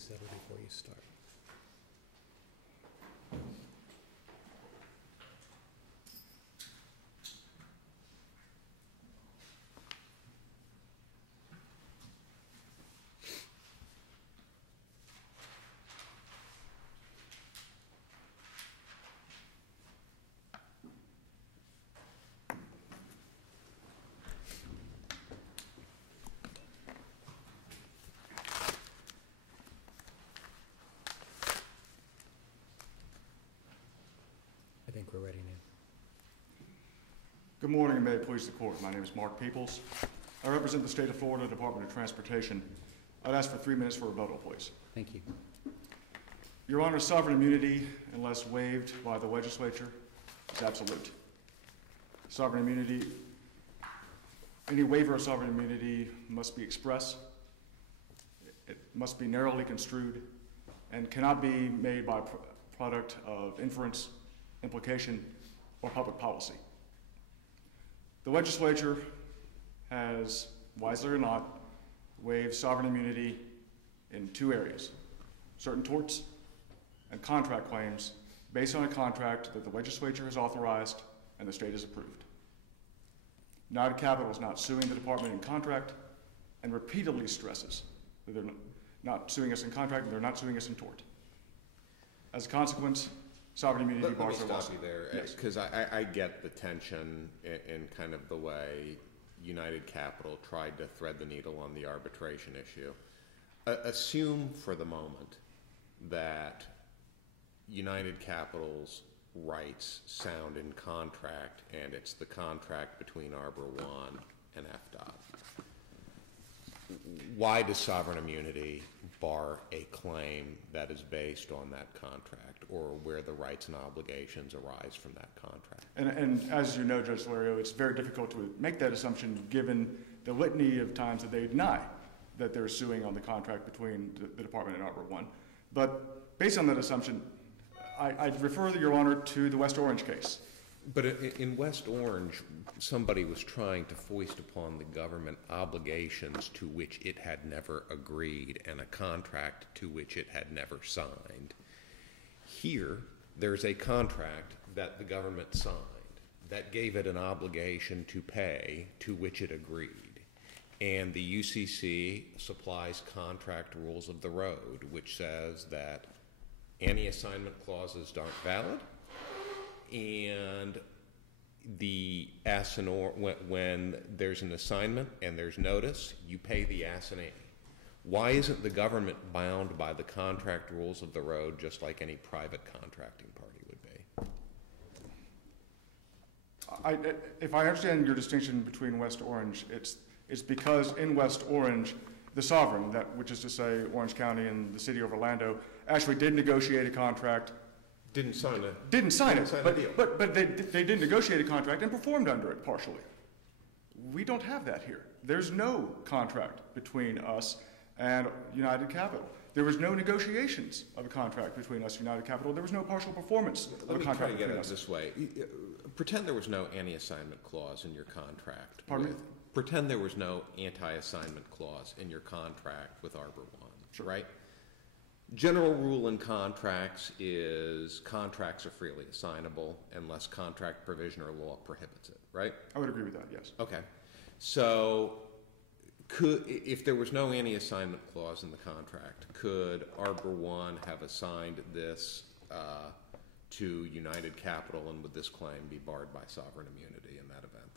settle before you start. I think we're ready now. Good morning, and may it please the court. My name is Mark Peoples. I represent the state of Florida Department of Transportation. I'd ask for 3 minutes for rebuttal, please. Thank you. Your Honor, sovereign immunity, unless waived by the legislature, is absolute. Sovereign immunity, any waiver of sovereign immunity must be express, it must be narrowly construed, and cannot be made by product of inference, implication, or public policy. The legislature has, wisely or not, waived sovereign immunity in 2 areas: certain torts and contract claims based on a contract that the legislature has authorized and the state has approved. United Capital is not suing the department in contract and repeatedly stresses that they're not suing us in contract and they're not suing us in tort. As a consequence, sovereign immunity bars are Let me stop you there, because yes. I get the tension in kind of the way United Capital tried to thread the needle on the arbitration issue. Assume for the moment that United Capital's rights sound in contract, and it's the contract between Arbor Juan and FDOT. Why does sovereign immunity bar a claim that is based on that contract, or where the rights and obligations arise from that contract? And as you know, Judge Lario, it's very difficult to make that assumption given the litany of times that they deny that they're suing on the contract between the department and Arbor Juan. But based on that assumption, I'd refer Your Honor to the West Orange case. But in West Orange, somebody was trying to foist upon the government obligations to which it had never agreed and a contract to which it had never signed. Here, there's a contract that the government signed that gave it an obligation to pay to which it agreed. And the UCC supplies contract rules of the road, which says that any assignment clauses aren't valid, and the assignor, when there's an assignment and there's notice, you pay the assignee. Why isn't the government bound by the contract rules of the road just like any private contracting party would be? If I understand your distinction between West Orange, it's because in West Orange, the sovereign, which is to say Orange County and the city of Orlando, actually did negotiate a contract. Didn't sign it. Didn't sign it, but they did negotiate a contract and performed under it partially. We don't have that here. There's no contract between us and United Capital. There was no negotiations of a contract between us and United Capital. There was no partial performance of a contract between us. Let me try to get it this way. Pretend there was no anti-assignment clause in your contract. Pardon me? Pretend there was no anti-assignment clause in your contract with Arbor Juan, sure. Right? General rule in contracts is contracts are freely assignable unless contract provision or law prohibits it, right? I would agree with that, yes. Okay. So if there was no anti-assignment clause in the contract, could Arbor Juan have assigned this to United Capital, and would this claim be barred by sovereign immunity in that event?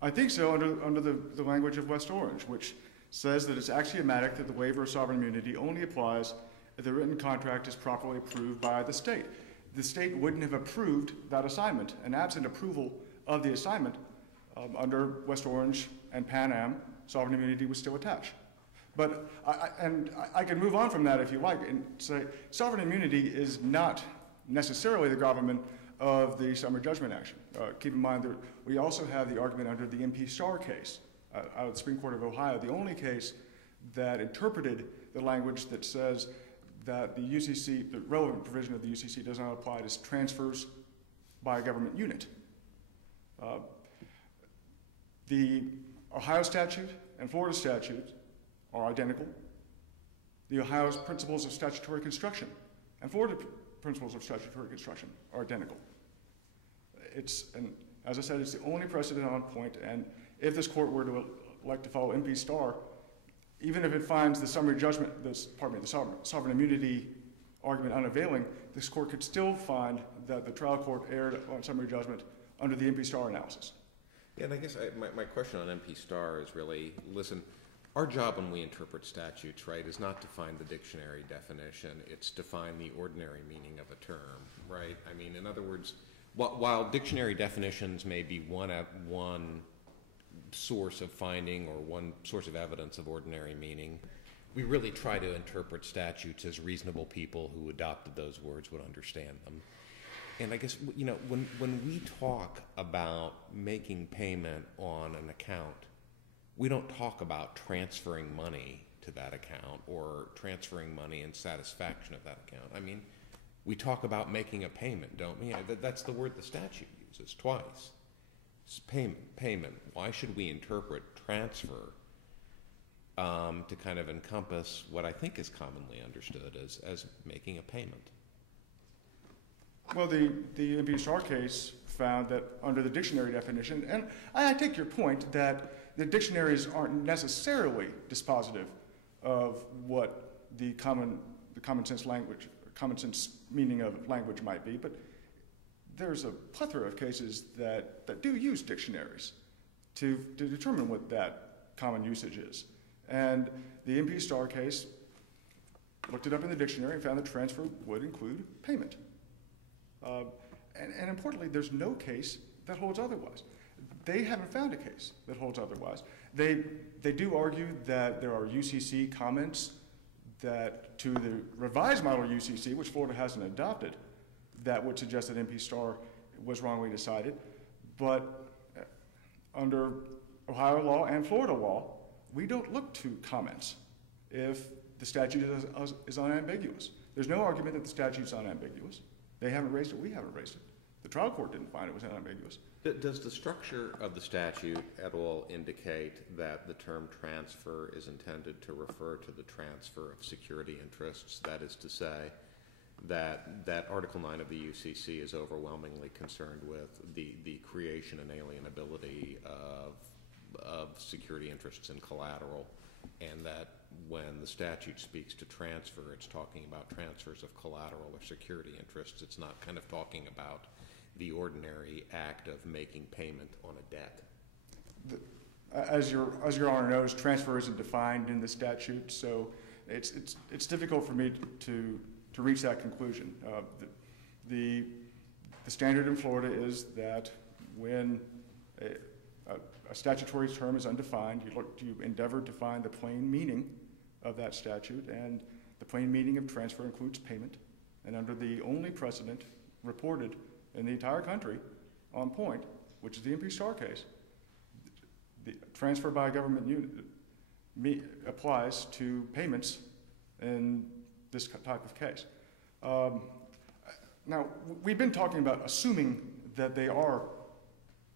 I think so, under the language of West Orange, which says that it's axiomatic that the waiver of sovereign immunity only applies if the written contract is properly approved by the state. The state wouldn't have approved that assignment, and absent approval of the assignment, under West Orange and Pan Am, sovereign immunity was still attached. But I can move on from that if you like and say sovereign immunity is not necessarily the gravamen of the summary judgment action. Keep in mind that we also have the argument under the MP Starr case out of the Supreme Court of Ohio, the only case that interpreted the language that says that the UCC, the relevant provision of the UCC does not apply to transfers by a government unit. The Ohio statute and Florida statute are identical. the Ohio's principles of statutory construction and Florida principles of statutory construction are identical. And as I said, it's the only precedent on point, and if this court were to elect to follow MP Starr, even if it finds the summary judgment, the sovereign immunity argument unavailing, this court could still find that the trial court erred on summary judgment under the MP Starr analysis. Yeah, and I guess my question on MP Starr is really, listen, our job when we interpret statutes, right, is not to find the dictionary definition, it's to find the ordinary meaning of a term, right? I mean, in other words, while dictionary definitions may be one source of finding or one source of evidence of ordinary meaning, we really try to interpret statutes as reasonable people who adopted those words would understand them. And I guess, you know, when we talk about making payment on an account, we don't talk about transferring money to that account or transferring money in satisfaction of that account. I mean, we talk about making a payment, don't we? That's the word the statute uses twice. It's payment. Why should we interpret transfer to kind of encompass what I think is commonly understood as making a payment? Well, the MP Starr case found that under the dictionary definition, and I take your point that the dictionaries aren't necessarily dispositive of what the common sense meaning of language might be, but there's a plethora of cases that do use dictionaries to determine what that common usage is. And the MP Starr case looked it up in the dictionary and found that transfer would include payment. And importantly, there's no case that holds otherwise. They haven't found a case that holds otherwise. They do argue that there are UCC comments that to the revised model UCC, which Florida hasn't adopted, that would suggest that MP Starr was wrongly decided. But under Ohio law and Florida law, we don't look to comments if the statute is unambiguous. There's no argument that the statute's unambiguous. They haven't raised it, we haven't raised it. The trial court didn't find it was unambiguous. Does the structure of the statute at all indicate that the term transfer is intended to refer to the transfer of security interests? That is to say, that Article 9 of the UCC is overwhelmingly concerned with the creation and alienability of security interests and collateral, and that when the statute speaks to transfer, it's talking about transfers of collateral or security interests. It's not kind of talking about the ordinary act of making payment on a debt. As your Honor knows, transfer isn't defined in the statute, so it's difficult for me to reach that conclusion. The standard in Florida is that when a statutory term is undefined, you endeavor to find the plain meaning of that statute, and the plain meaning of transfer includes payment. And under the only precedent reported in the entire country on point, which is the MP Starr case, the transfer by a government unit applies to payments in this type of case. Now, we've been talking about assuming that they are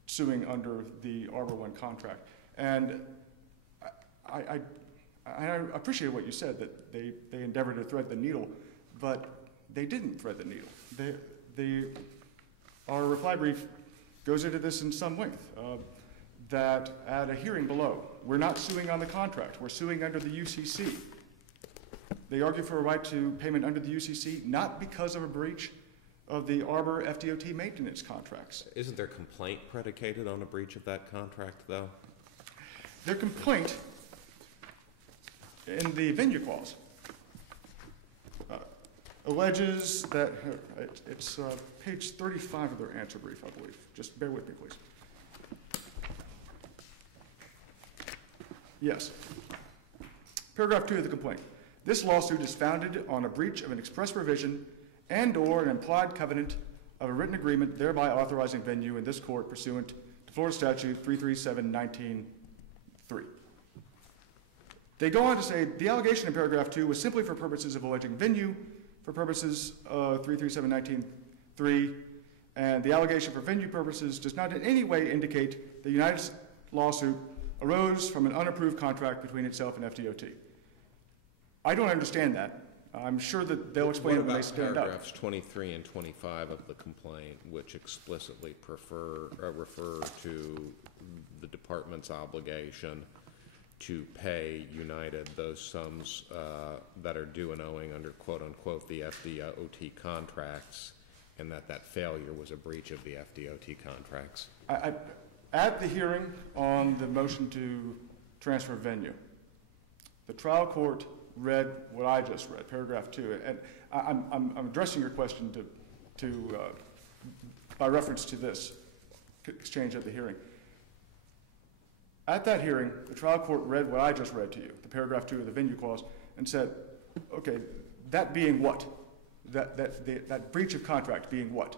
suing under the Arbor Juan contract, and I appreciate what you said, that they endeavored to thread the needle, but they didn't thread the needle. Our reply brief goes into this in some length, that at a hearing below, we're not suing on the contract, we're suing under the UCC. They argue for a right to payment under the UCC, not because of a breach of the Arbor FDOT maintenance contracts. Isn't their complaint predicated on a breach of that contract, though? Their complaint in the venue clause alleges that, it's page 35 of their answer brief, I believe. Just bear with me, please. Yes. Paragraph 2 of the complaint. This lawsuit is founded on a breach of an express provision and/or an implied covenant of a written agreement, thereby authorizing venue in this court pursuant to Florida Statute 337-19-3. They go on to say the allegation in paragraph 2 was simply for purposes of alleging venue, for purposes of 337-19-3, and the allegation for venue purposes does not in any way indicate the United lawsuit arose from an unapproved contract between itself and FDOT. I don't understand that. I'm sure that they'll explain it when they stand up. Paragraphs 23 and 25 of the complaint, which explicitly refer to the department's obligation to pay United those sums that are due and owing under quote-unquote the FDOT contracts, and that failure was a breach of the FDOT contracts. At the hearing on the motion to transfer venue, the trial court read what I just read, paragraph 2, and I'm addressing your question by reference to this exchange at the hearing. At that hearing, the trial court read what I just read to you, the paragraph 2 of the venue clause, and said, okay, that being what? That breach of contract being what?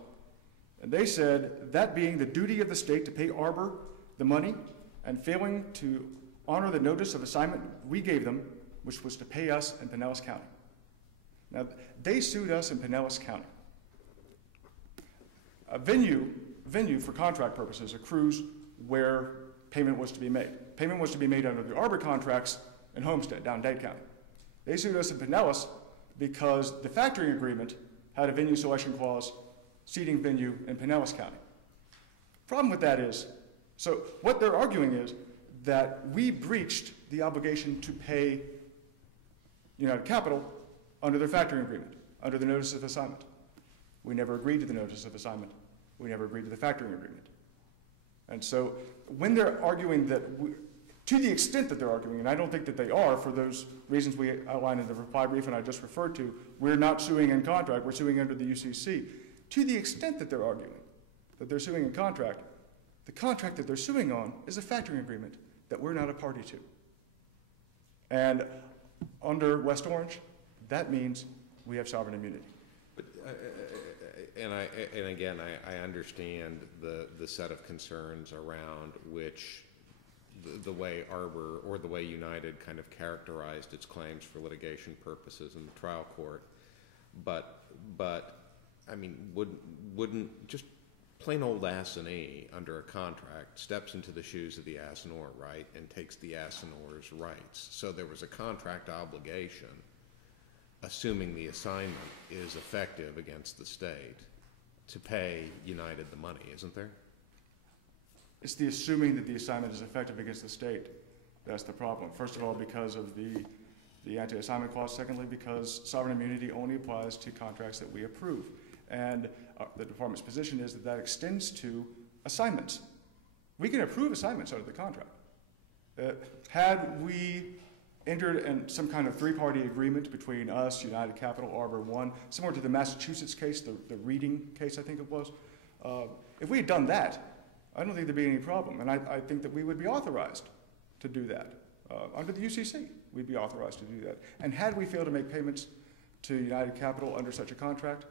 And they said, that being the duty of the state to pay Arbor the money and failing to honor the notice of assignment we gave them, which was to pay us in Pinellas County. Now, they sued us in Pinellas County. A venue for contract purposes accrues where payment was to be made. Payment was to be made under the Arbor contracts in Homestead, down Dade County. They sued us in Pinellas because the factoring agreement had a venue selection clause seating venue in Pinellas County. Problem with that is, so what they're arguing is that we breached the obligation to pay United Capital under their factoring agreement, under the notice of assignment. We never agreed to the notice of assignment. We never agreed to the factoring agreement. And so when they're arguing that, to the extent that they're arguing, and I don't think that they are for those reasons we outlined in the reply brief and I just referred to, we're not suing in contract, we're suing under the UCC. To the extent that they're arguing that they're suing in contract, the contract that they're suing on is a factoring agreement that we're not a party to. And under West Orange, that means we have sovereign immunity. But, and again, I understand the set of concerns around which the way Arbor or the way United kind of characterized its claims for litigation purposes in the trial court. But I mean, wouldn't just plain old assignee under a contract steps into the shoes of the assignor, right, and takes the assignor's rights. So there was a contract obligation, assuming the assignment is effective against the state, to pay United the money, isn't there? It's the assuming that the assignment is effective against the state that's the problem. First of all, because of the anti-assignment clause. Secondly, because sovereign immunity only applies to contracts that we approve. And the department's position is that extends to assignments. We can approve assignments under the contract. Had we entered in some kind of three-party agreement between us, United Capital, Arbor Juan, similar to the Massachusetts case, the Reading case I think it was, if we had done that, I don't think there'd be any problem. And I think that we would be authorized to do that. Under the UCC, we'd be authorized to do that. And had we failed to make payments to United Capital under such a contract,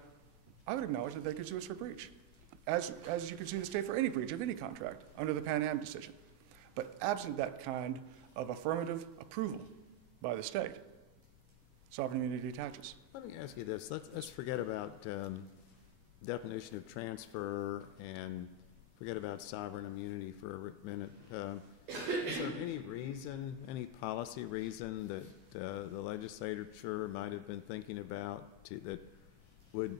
I would acknowledge that they could sue us for breach, as you could sue the state for any breach of any contract under the Pan Am decision. But absent that kind of affirmative approval by the state, sovereign immunity attaches. Let me ask you this. Let's forget about definition of transfer and forget about sovereign immunity for a minute. Is there any reason, any policy reason that the legislature might have been thinking about that would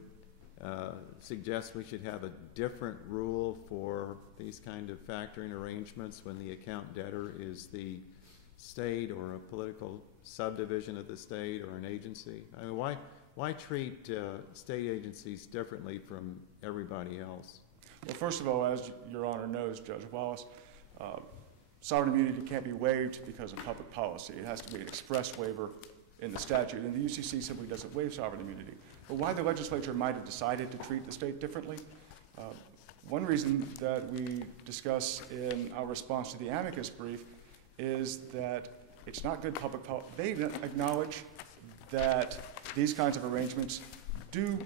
suggest we should have a different rule for these kind of factoring arrangements when the account debtor is the state or a political subdivision of the state or an agency? I mean, why treat state agencies differently from everybody else? Well, first of all, as Your Honor knows, Judge Wallace, sovereign immunity can't be waived because of public policy. It has to be an express waiver in the statute, and the UCC simply doesn't waive sovereign immunity. But why the legislature might have decided to treat the state differently, one reason that we discuss in our response to the amicus brief is that it's not good public policy. They acknowledge that these kinds of arrangements do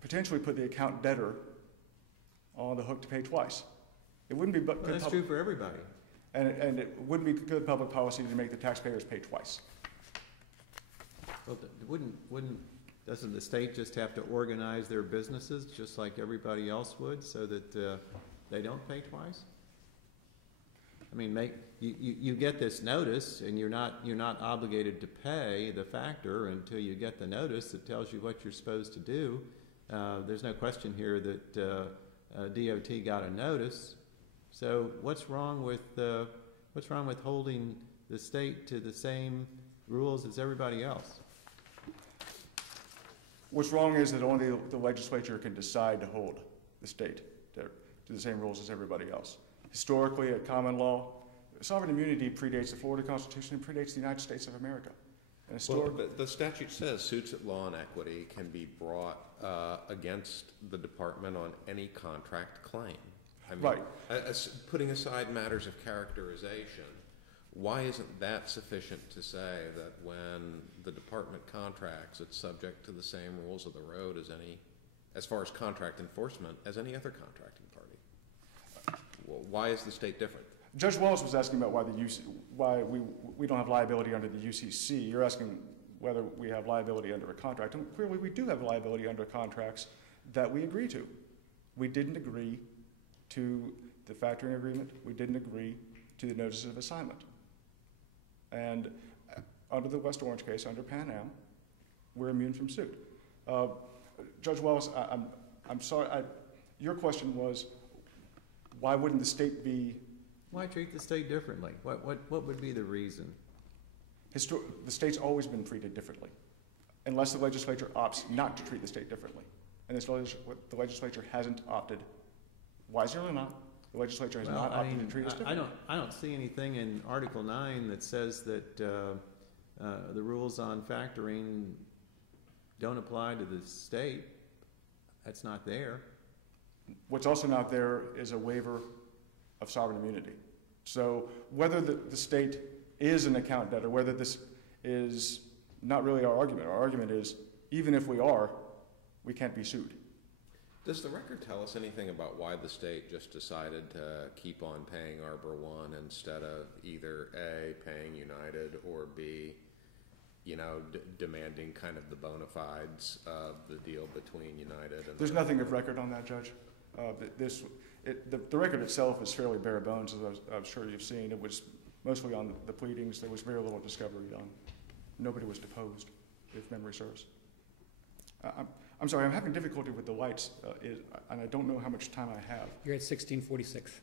potentially put the account debtor on the hook to pay twice. It wouldn't be good that's true for everybody. And it wouldn't be good public policy to make the taxpayers pay twice. Well, doesn't the state just have to organize their businesses just like everybody else would so that they don't pay twice? I mean, you get this notice, and you're not obligated to pay the factor until you get the notice that tells you what you're supposed to do. There's no question here that DOT got a notice. So what's wrong with holding the state to the same rules as everybody else? What's wrong is that only the legislature can decide to hold the state to the same rules as everybody else. Historically, at common law, sovereign immunity predates the Florida Constitution and predates the United States of America. And Well, the statute says suits at law and equity can be brought against the department on any contract claim. I mean, right. Putting aside matters of characterization, why isn't that sufficient to say that when the department contracts, it's subject to the same rules of the road as far as contract enforcement, as any other contracting party? Well, why is the state different? Judge Wallace was asking about why we don't have liability under the UCC. You're asking whether we have liability under a contract. And clearly we do have liability under contracts that we agree to. We didn't agree to the factoring agreement. We didn't agree to the notice of assignment. And under the West Orange case, under Pan Am, we're immune from suit. Judge Wallace, I'm sorry, your question was, why wouldn't the state be... Why treat the state differently? What would be the reason? The state's always been treated differently, unless the legislature opts not to treat the state differently. And the legislature hasn't opted, wisely or not, the legislature has not opted to treat us differently. I don't see anything in Article 9 that says that the rules on factoring don't apply to the state. That's not there. What's also not there is a waiver of sovereign immunity. So whether the state is an account debtor, whether this is not really our argument is, even if we are, we can't be sued. Does the record tell us anything about why the state just decided to keep on paying Arbor Juan instead of either A, paying United, or B, demanding kind of the bona fides of the deal between United and... There's nothing of record on that, Judge. The record itself is fairly bare bones, as I'm sure you've seen. It was mostly on the pleadings. There was very little discovery done. Nobody was deposed, if memory serves. I'm sorry, I'm having difficulty with the lights, and I don't know how much time I have. You're at 1646.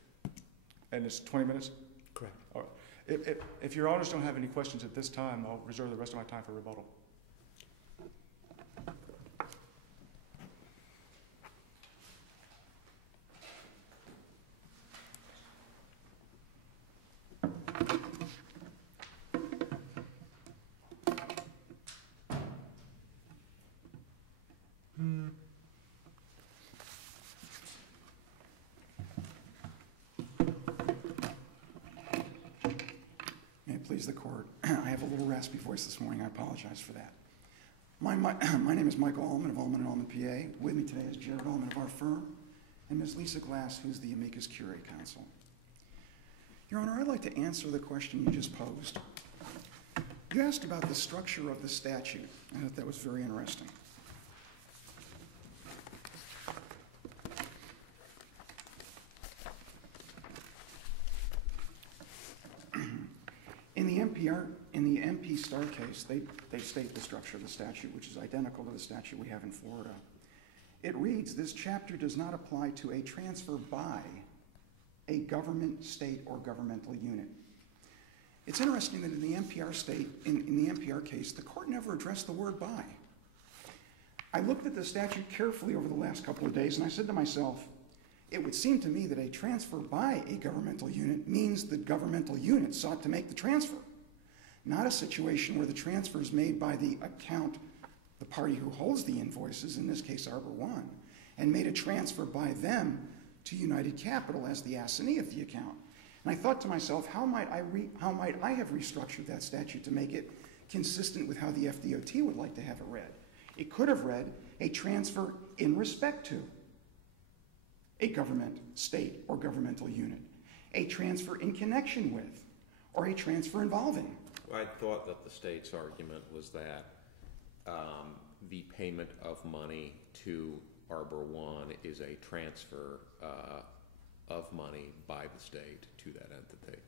And it's 20 minutes? Correct. All right. If your honors don't have any questions at this time, I'll reserve the rest of my time for rebuttal. May it please the court. I have a little raspy voice this morning. I apologize for that. My name is Michael Ullman of Ullman & Ullman, PA. With me today is Jared Ullman of our firm, and Ms. Lisa Glass, who's the amicus curiae counsel. Your Honor, I'd like to answer the question you just posed. You asked about the structure of the statute. I thought that was very interesting. In the MP Star case, they state the structure of the statute, which is identical to the statute we have in Florida. It reads, this chapter does not apply to a transfer by a government, state, or governmental unit. It's interesting that in the NPR case, the court never addressed the word by. I looked at the statute carefully over the last couple of days, and I said to myself, it would seem to me that a transfer by a governmental unit means the governmental unit sought to make the transfer, not a situation where the transfer is made by the account, the party who holds the invoices, in this case Arbor Juan, and made a transfer by them to United Capital as the assignee of the account. And I thought to myself, how might I have restructured that statute to make it consistent with how the FDOT would like to have it read? It could have read a transfer in respect to a government, state, or governmental unit, a transfer in connection with, or a transfer involving. I thought that the state's argument was that the payment of money to Arbor Juan is a transfer of money by the state to that entity.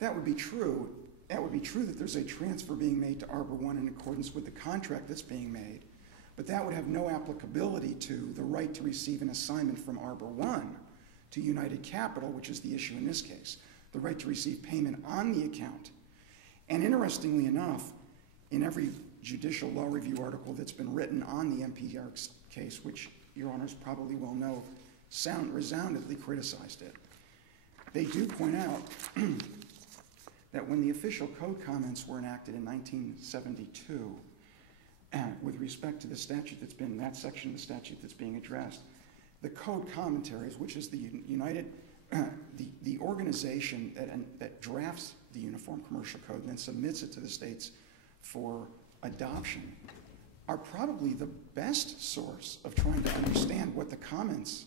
That would be true. That would be true that there's a transfer being made to Arbor One in accordance with the contract that's being made, but that would have no applicability to the right to receive an assignment from Arbor One to United Capital, which is the issue in this case, the right to receive payment on the account. And interestingly enough, in every judicial law review article that's been written on the MPR case, which your honors probably well know, resoundingly criticized it. They do point out that when the official code comments were enacted in 1972, with respect to the statute that's been, that section of the statute that's being addressed, the code commentaries, which is the the organization that drafts the Uniform Commercial Code and then submits it to the states for adoption, are probably the best source of trying to understand what the comments,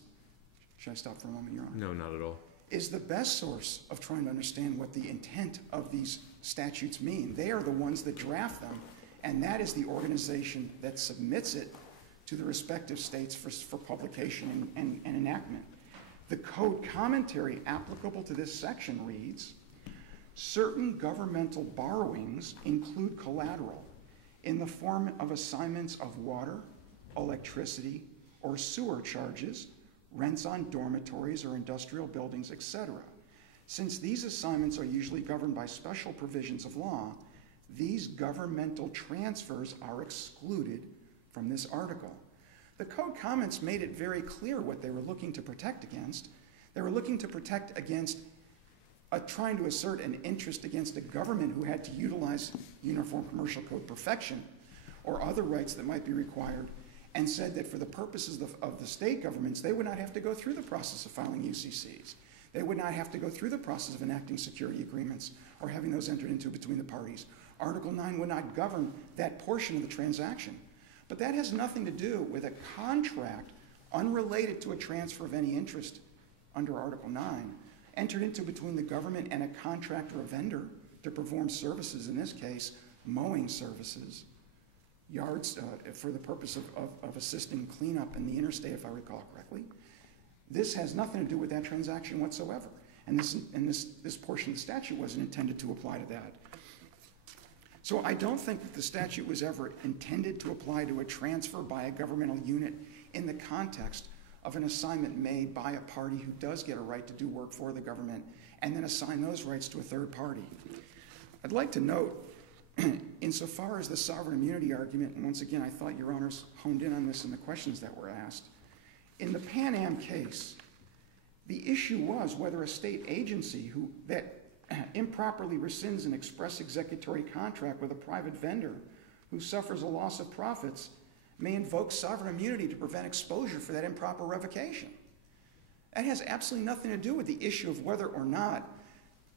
should I stop for a moment, Your Honor? No, not at all. Is the best source of trying to understand what the intent of these statutes mean. They are the ones that draft them, and that is the organization that submits it to the respective states for publication and enactment. The code commentary applicable to this section reads, certain governmental borrowings include collateral in the form of assignments of water, electricity, or sewer charges, rents on dormitories or industrial buildings, etc. Since these assignments are usually governed by special provisions of law, these governmental transfers are excluded from this article. The code comments made it very clear what they were looking to protect against. They were looking to protect against trying to assert an interest against a government who had to utilize Uniform Commercial Code perfection or other rights that might be required, and said that for the purposes of the state governments, they would not have to go through the process of filing UCCs. They would not have to go through the process of enacting security agreements or having those entered into between the parties. Article 9 would not govern that portion of the transaction. But that has nothing to do with a contract unrelated to a transfer of any interest under Article 9, entered into between the government and a contractor or vendor to perform services, in this case, mowing services, yards for the purpose of assisting cleanup in the interstate, if I recall correctly. This has nothing to do with that transaction whatsoever. And this portion of the statute wasn't intended to apply to that. So I don't think that the statute was ever intended to apply to a transfer by a governmental unit in the context of an assignment made by a party who does get a right to do work for the government and then assign those rights to a third party. I'd like to note, insofar as the sovereign immunity argument, and once again, I thought Your Honors honed in on this in the questions that were asked, in the Pan Am case, the issue was whether a state agency that improperly rescinds an express executory contract with a private vendor who suffers a loss of profits may invoke sovereign immunity to prevent exposure for that improper revocation. That has absolutely nothing to do with the issue of whether or not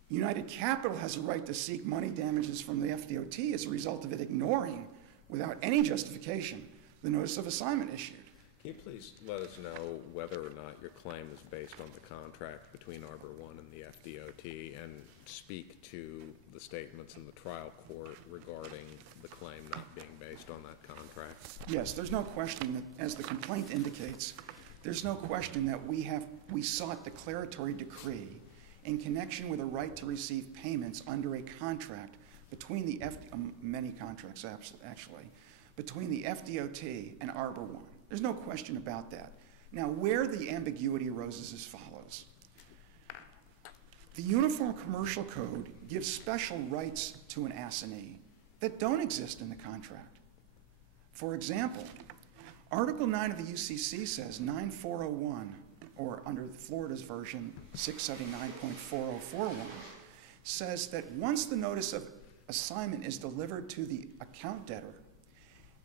United Capital has a right to seek money damages from the FDOT as a result of it ignoring, without any justification, the notice of assignment issued. Can you please let us know whether or not your claim is based on the contract between Arbor One and the FDOT, and speak to the statements in the trial court regarding the claim not being based on that contract? Yes, there's no question that, as the complaint indicates, there's no question that we sought declaratory decree in connection with a right to receive payments under a contract between the many contracts actually, between the FDOT and Arbor One. There's no question about that. Now, where the ambiguity arose is as follows. The Uniform Commercial Code gives special rights to an assignee that don't exist in the contract. For example, Article 9 of the UCC says 9401, or under Florida's version 679.4041, says that once the notice of assignment is delivered to the account debtor,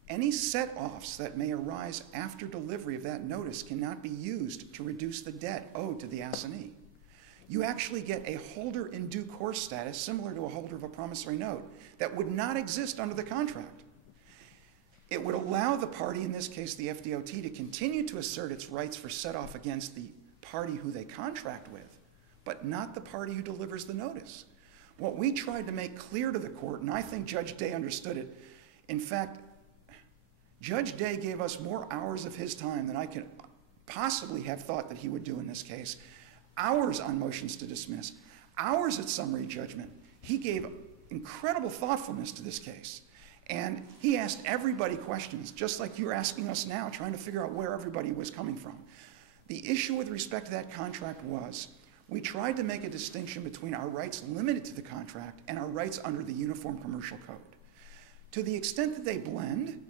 any set-offs that may arise after delivery of that notice cannot be used to reduce the debt owed to the assignee. You actually get a holder in due course status similar to a holder of a promissory note that would not exist under the contract. It would allow the party, in this case the FDOT, to continue to assert its rights for set-off against the party who they contract with, but not the party who delivers the notice. What we tried to make clear to the court, and I think Judge Day understood it, in fact, Judge Day gave us more hours of his time than I could possibly have thought that he would do in this case. Hours on motions to dismiss, hours at summary judgment. He gave incredible thoughtfulness to this case. And he asked everybody questions, just like you're asking us now, trying to figure out where everybody was coming from. The issue with respect to that contract was, we tried to make a distinction between our rights limited to the contract and our rights under the Uniform Commercial Code. To the extent that they blend,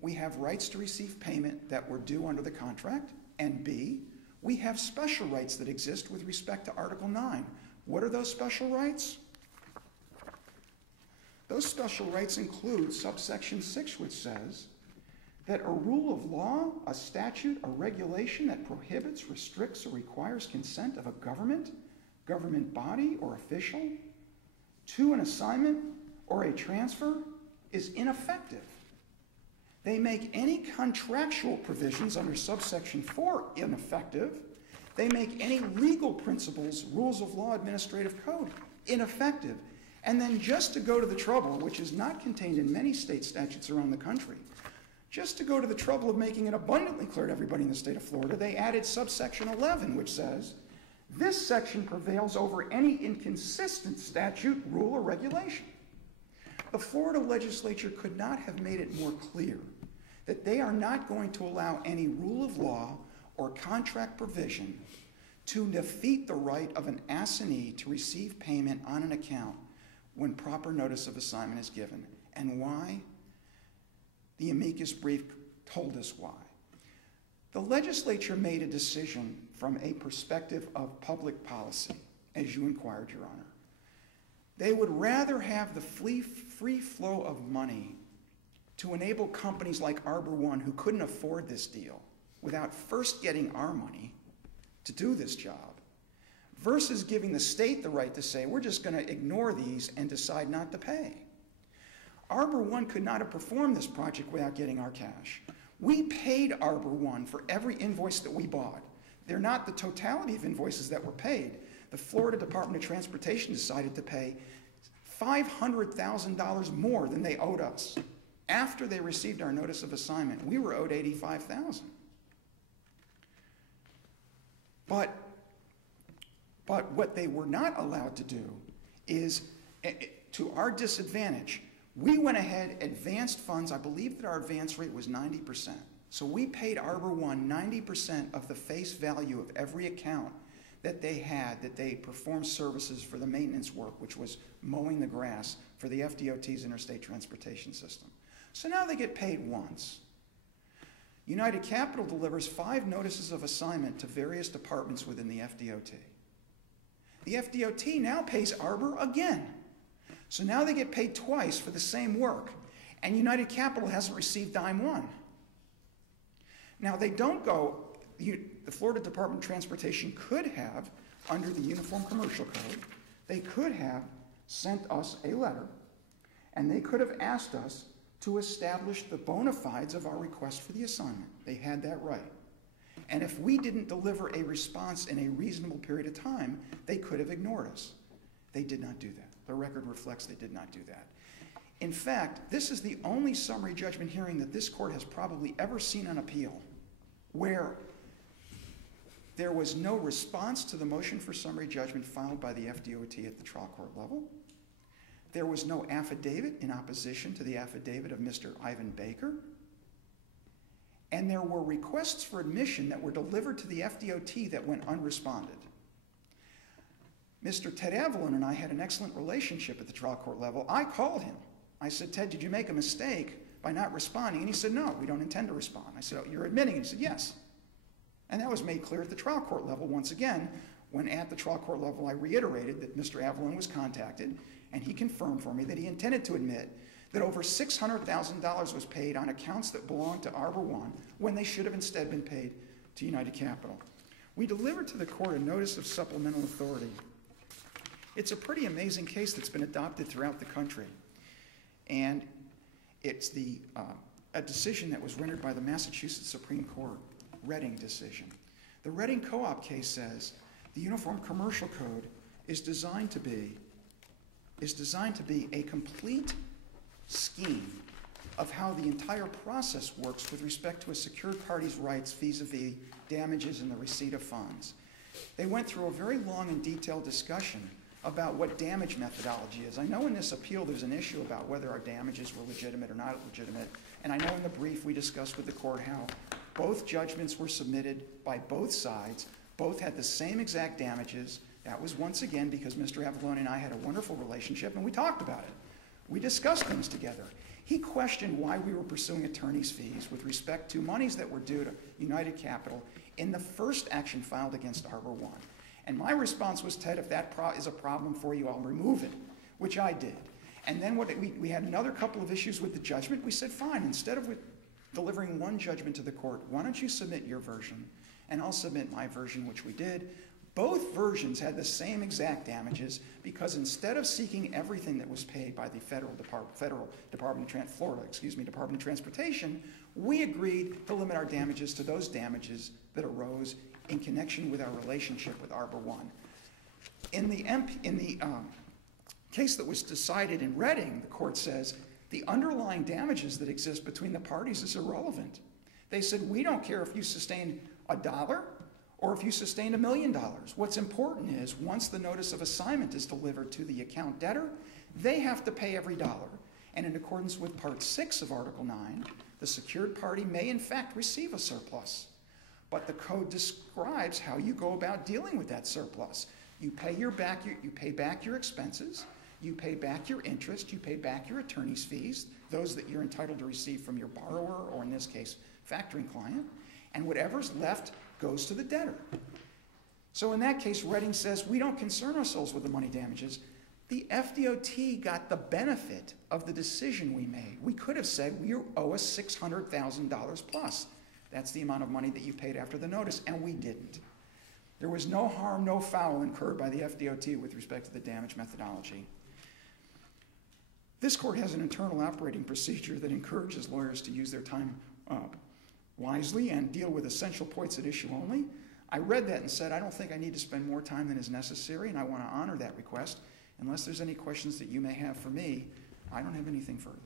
we have rights to receive payment that were due under the contract, and B, we have special rights that exist with respect to Article 9. What are those special rights? Those special rights include subsection 6, which says that a rule of law, a statute, a regulation that prohibits, restricts, or requires consent of a government body or official to an assignment or a transfer is ineffective. They make any contractual provisions under subsection 4 ineffective. They make any legal principles, rules of law, administrative code ineffective. And then just to go to the trouble, which is not contained in many state statutes around the country, just to go to the trouble of making it abundantly clear to everybody in the state of Florida, they added subsection 11, which says, this section prevails over any inconsistent statute, rule, or regulation. The Florida legislature could not have made it more clear that they are not going to allow any rule of law or contract provision to defeat the right of an assignee to receive payment on an account when proper notice of assignment is given. And why? The amicus brief told us why. The legislature made a decision from a perspective of public policy, as you inquired, Your Honor. They would rather have the free flow of money to enable companies like Arbor Juan, who couldn't afford this deal, without first getting our money to do this job, versus giving the state the right to say, we're just going to ignore these and decide not to pay. Arbor Juan could not have performed this project without getting our cash. We paid Arbor Juan for every invoice that we bought. They're not the totality of invoices that were paid. The Florida Department of Transportation decided to pay $500,000 more than they owed us. After they received our notice of assignment, we were owed $85,000. But what they were not allowed to do is, to our disadvantage, we went ahead, advanced funds. I believe that our advance rate was 90%. So we paid Arbor Juan 90% of the face value of every account that they had, that they performed services for the maintenance work, which was mowing the grass for the FDOT's interstate transportation system. So now they get paid once. United Capital delivers 5 notices of assignment to various departments within the FDOT. The FDOT now pays Arbor again. So now they get paid twice for the same work, and United Capital hasn't received dime one. Now they don't go, the Florida Department of Transportation could have, under the Uniform Commercial Code, they could have sent us a letter, and they could have asked us to establish the bona fides of our request for the assignment. They had that right. And if we didn't deliver a response in a reasonable period of time, they could have ignored us. They did not do that. The record reflects they did not do that. In fact, this is the only summary judgment hearing that this court has probably ever seen on appeal where there was no response to the motion for summary judgment filed by the FDOT at the trial court level. There was no affidavit in opposition to the affidavit of Mr. Ivan Baker. And there were requests for admission that were delivered to the FDOT that went unresponded. Mr. Ted Avalon and I had an excellent relationship at the trial court level. I called him. I said, Ted, did you make a mistake by not responding? And he said, no, we don't intend to respond. I said, oh, you're admitting? And he said, yes. And that was made clear at the trial court level once again, when at the trial court level I reiterated that Mr. Avalon was contacted, and he confirmed for me that he intended to admit that over $600,000 was paid on accounts that belonged to Arbor Juan when they should have instead been paid to United Capital. We delivered to the court a notice of supplemental authority. It's a pretty amazing case that's been adopted throughout the country. And it's a decision that was rendered by the Massachusetts Supreme Court, Redding decision. The Redding Co-op case says the Uniform Commercial Code is designed to be a complete scheme of how the entire process works with respect to a secured party's rights vis-a-vis damages and the receipt of funds. They went through a very long and detailed discussion about what damage methodology is. I know in this appeal there's an issue about whether our damages were legitimate or not legitimate, and I know in the brief we discussed with the court how both judgments were submitted by both sides, both had the same exact damages. That was once again because Mr. Avalone and I had a wonderful relationship and we talked about it. We discussed things together. He questioned why we were pursuing attorney's fees with respect to monies that were due to United Capital in the first action filed against Arbor Juan. And my response was, Ted, if that is a problem for you, I'll remove it, which I did. And then we had another couple of issues with the judgment. We said, fine, instead of delivering one judgment to the court, why don't you submit your version, and I'll submit my version, which we did. Both versions had the same exact damages because instead of seeking everything that was paid by the Department of Transportation, we agreed to limit our damages to those damages that arose in connection with our relationship with Arbor Juan. In the case that was decided in Reading, the court says the underlying damages that exist between the parties is irrelevant. They said, we don't care if you sustained $1 or if you sustained $1 million. What's important is once the notice of assignment is delivered to the account debtor, they have to pay every dollar. And in accordance with Part 6 of Article 9, the secured party may in fact receive a surplus. But the code describes how you go about dealing with that surplus. You pay back your expenses, you pay back your interest, you pay back your attorney's fees, those that you're entitled to receive from your borrower, or in this case, factoring client, and whatever's left goes to the debtor. So in that case, Reading says we don't concern ourselves with the money damages. The FDOT got the benefit of the decision we made. We could have said you owe us $600,000 plus. That's the amount of money that you paid after the notice, and we didn't. There was no harm, no foul incurred by the FDOT with respect to the damage methodology. This court has an internal operating procedure that encourages lawyers to use their time wisely and deal with essential points at issue only. I read that and said, I don't think I need to spend more time than is necessary, and I want to honor that request. Unless there's any questions that you may have for me, I don't have anything further.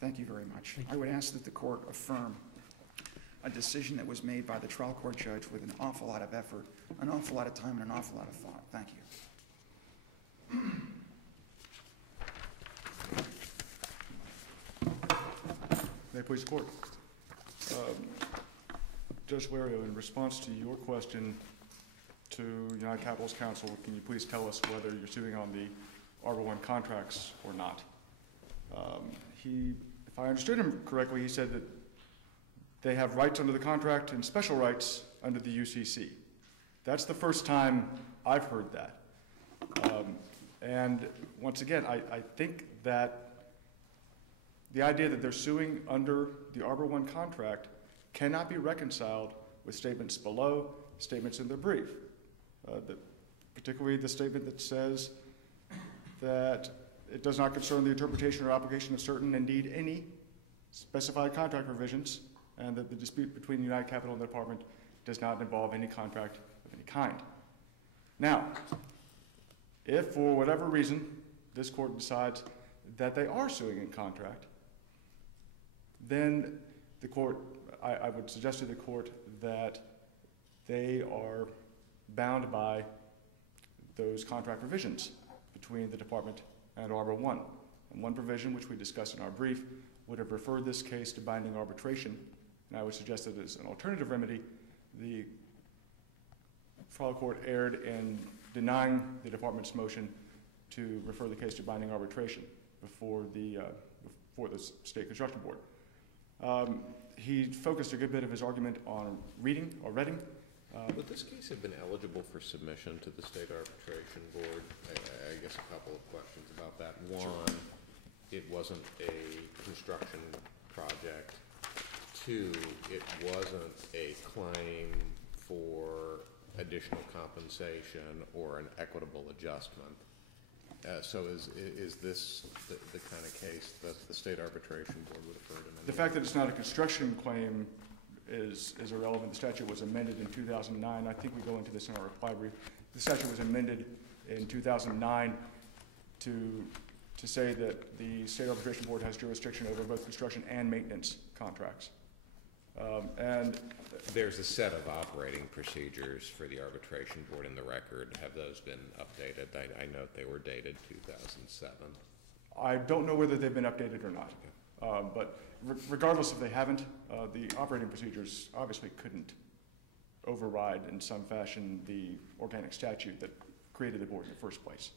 Thank you very much. I would ask that the court affirm a decision that was made by the trial court judge with an awful lot of effort, an awful lot of time, and an awful lot of thought. Thank you. May it please the court. Judge Lario, in response to your question to United Capital's counsel, can you please tell us whether you're suing on the Arbor Juan contracts or not? If I understood him correctly, he said that they have rights under the contract and special rights under the UCC. That's the first time I've heard that. And once again, I think that the idea that they're suing under the Arbor Juan contract cannot be reconciled with statements below, statements in their brief. Particularly the statement that says that it does not concern the interpretation or application of certain, indeed any, specified contract provisions, and that the dispute between United Capital and the department does not involve any contract of any kind. Now, if for whatever reason this court decides that they are suing in contract, then the court, I would suggest to the court that they are bound by those contract provisions between the department and Arbor Juan. And one provision, which we discussed in our brief, would have referred this case to binding arbitration, and I would suggest that as an alternative remedy, the trial court erred in denying the department's motion to refer the case to binding arbitration before the State Construction Board. He focused a good bit of his argument on Reading. Would this case have been eligible for submission to the State Arbitration Board? I guess a couple of questions about that. One, it wasn't a construction project. Two, it wasn't a claim for additional compensation or an equitable adjustment. So is this the kind of case that the State Arbitration Board would have heard in? The fact that it's not a construction claim is irrelevant. The statute was amended in 2009. I think we go into this in our reply brief. The statute was amended in 2009 to say that the State Arbitration Board has jurisdiction over both construction and maintenance contracts. And There's a set of operating procedures for the arbitration board in the record. Have those been updated? I note they were dated 2007. I don't know whether they've been updated or not. But regardless if they haven't, the operating procedures obviously couldn't override in some fashion the organic statute that created the board in the first place.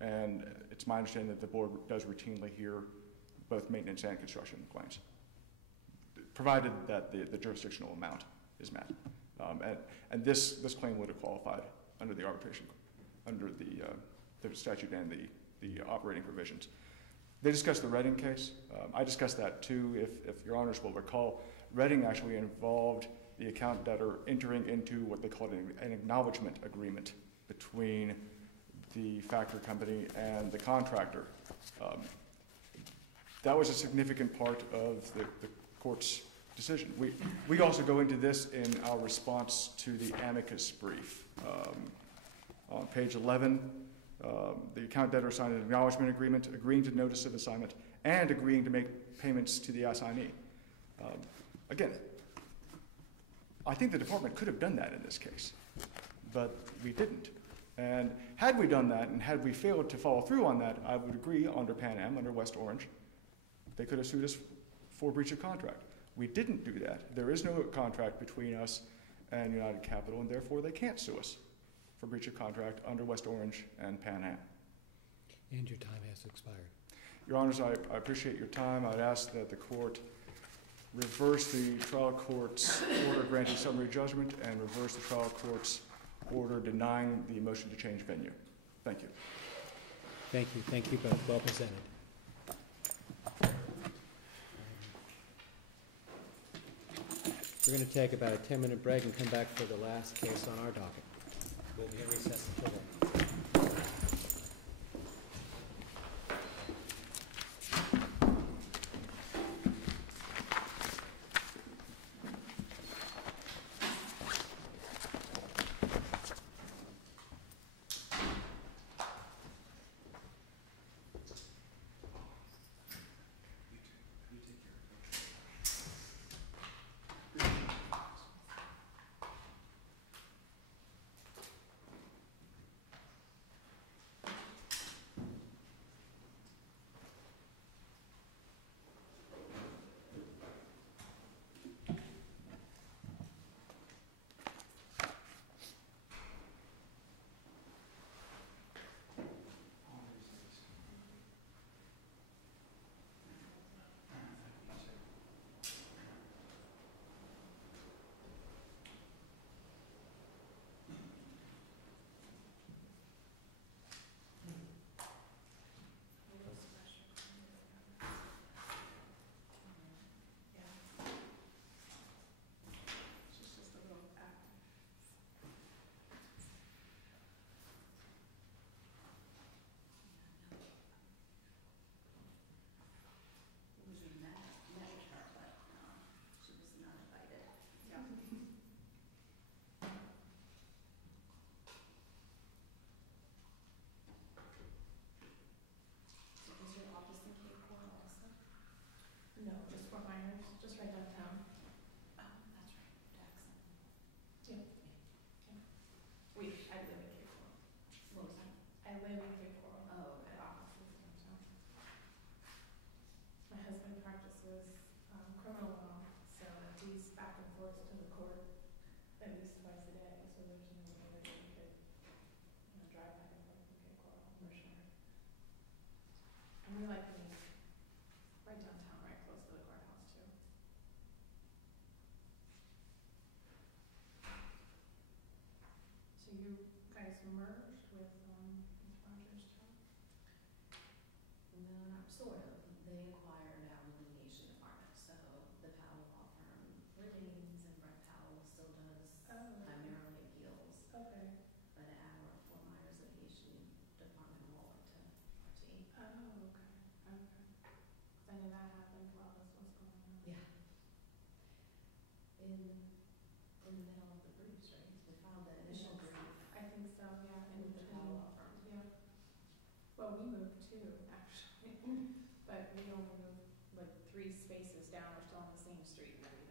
And it's my understanding that the board does routinely hear both maintenance and construction claims, provided that the jurisdictional amount is met. And this claim would have qualified under the arbitration, under the statute and the operating provisions. They discussed the Redding case. I discussed that too, if your honors will recall. Redding actually involved the account debtor entering into what they called an acknowledgement agreement between the factor company and the contractor. That was a significant part of the court's decision. We also go into this in our response to the amicus brief. On page 11, the account debtor signed an acknowledgement agreement, agreeing to notice of assignment, and agreeing to make payments to the assignee. Again, I think the department could have done that in this case, but we didn't. And had we done that, and had we failed to follow through on that, I would agree under Pan Am, under West Orange, they could have sued us for breach of contract. We didn't do that. There is no contract between us and United Capital, and therefore they can't sue us for breach of contract under West Orange and Pan Am. And your time has expired. Your Honors, I appreciate your time. I'd ask that the court reverse the trial court's order granting summary judgment and reverse the trial court's order denying the motion to change venue. Thank you. Thank you. Thank you both. Well presented. We're going to take about a 10-minute break and come back for the last case on our docket. We'll be in recess until then. No, just for minors, just right downtown. Oh, that's right, Jackson. Yeah. I live in Cape Coral. What was that? I live in Cape Coral. Oh, okay. At offices downtown. My husband practices criminal law, so he's back and forth to the court at least twice a day, so there's no way that we could drive back and forth from Cape Coral, for sure. And we like to meet right downtown, right close to the courthouse too. So you guys merged with Rogers Chubb? No, not sort of. They acquired our litigation department, so the Powell law firm litigates and Brett Powell still does primarily appeals. Okay. But our Fort Myers litigation department rolled into RT. Oh, okay. Okay. I know that happened while this was going on. Yeah. In the middle of the briefs, right? We filed the initial brief. I think so, yeah. With the Powell law firm. Yeah. Well, we moved too, actually. But we only moved like 3 spaces down. We're still on the same street and everything.